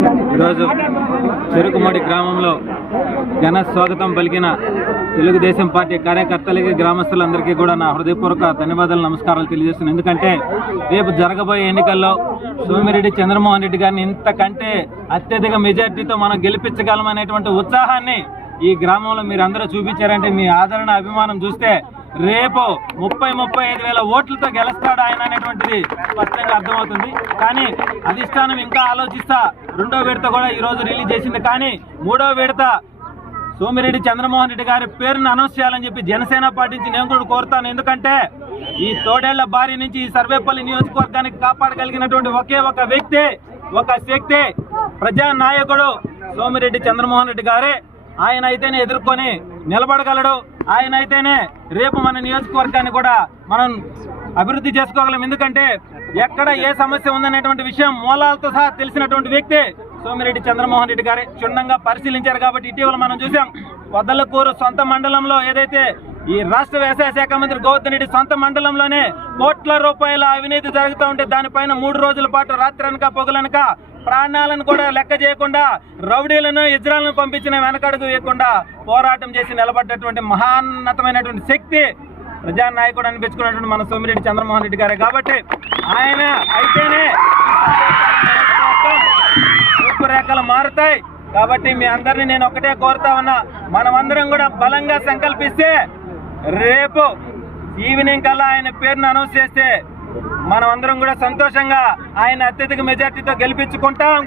ఈరోజు చెరుకుమడి గ్రామంలో ఘన స్వాగతం పలికిన తెలుగుదేశం పార్టీ కార్యకర్తలకి గ్రామస్తులందరికీ కూడా నా హృదయపూర్వక ధన్యవాదాలు నమస్కారాలు తెలియజేస్తున్నాను. ఎందుకంటే రేపు జరగబోయే ఎన్నికల్లో సోమిరెడ్డి చంద్రమోహన్ రెడ్డి గారిని ఇంతకంటే అత్యధిక మెజార్టీతో మనం గెలిపించగలమనేటువంటి ఉత్సాహాన్ని ఈ గ్రామంలో మీరు అందరూ చూపించారంటే మీ ఆదరణ అభిమానం చూస్తే రేపు 30-35 వేల ఓట్లతో గెలుస్తాడు ఆయన అనేటువంటిది స్పష్టంగా అర్థమవుతుంది. కానీ అధిష్టానం ఇంకా ఆలోచిస్తా రెండో విడత కూడా ఈరోజు రిలీజ్ చేసింది. కానీ మూడో విడత సోమిరెడ్డి చంద్రమోహన్ రెడ్డి గారి పేరును అనౌన్స్ చేయాలని చెప్పి జనసేన పార్టీ నుంచి నేను కూడా కోరుతాను. ఎందుకంటే ఈ తోడేళ్ల బారి నుంచి ఈ సర్వేపల్లి నియోజకవర్గానికి కాపాడగలిగినటువంటి ఒకే ఒక వ్యక్తి, ఒక శక్తి, ప్రజానాయకుడు సోమిరెడ్డి చంద్రమోహన్ రెడ్డి గారే. ఆయన అయితేనే ఎదుర్కొని నిలబడగలడు. ఆయన అయితేనే రేపు మన నియోజకవర్గాన్ని కూడా మనం అభివృద్ధి చేసుకోగలం. ఎందుకంటే ఎక్కడ ఏ సమస్య ఉందనేటువంటి విషయం మూలాలతో సహా తెలిసినటువంటి వ్యక్తి సోమిరెడ్డి చంద్రమోహన్ రెడ్డి గారే. క్షుణ్ణంగా పరిశీలించారు కాబట్టి ఇటీవల మనం చూసాం పొదలకూరు సొంత మండలంలో ఏదైతే ఈ రాష్ట్ర వ్యవసాయ శాఖ మంత్రి గౌతమ్ రెడ్డి సొంత మండలంలోనే కోట్ల రూపాయల అవినీతి జరుగుతూ ఉంటే దానిపైన 3 రోజుల పాటు రాత్రనక పొగలనక ప్రాణాలను కూడా లెక్క చేయకుండా రౌడీలను ఇజ్రాయల్ను పంపించిన వెనకడుగు వేయకుండా పోరాటం చేసి నిలబడ్డటువంటి మహాన్నతమైనటువంటి శక్తి ప్రజానాయకుడు అనిపించుకున్నటువంటి మన సోమిరెడ్డి చంద్రమోహన్ రెడ్డి గారే. కాబట్టి ఆయన అయితేనే రూపురేఖలు మారుతాయి. కాబట్టి మీ అందరినీ నేను ఒకటే కోరుతా ఉన్నా, మనమందరం కూడా బలంగా సంకల్పిస్తే రేపు ఈవినింగ్ కల్లా ఆయన పేరును అనౌన్స్ చేస్తే మనం అందరం కూడా సంతోషంగా ఆయన అత్యధిక మెజార్టీతో గెలిపించుకుంటాం.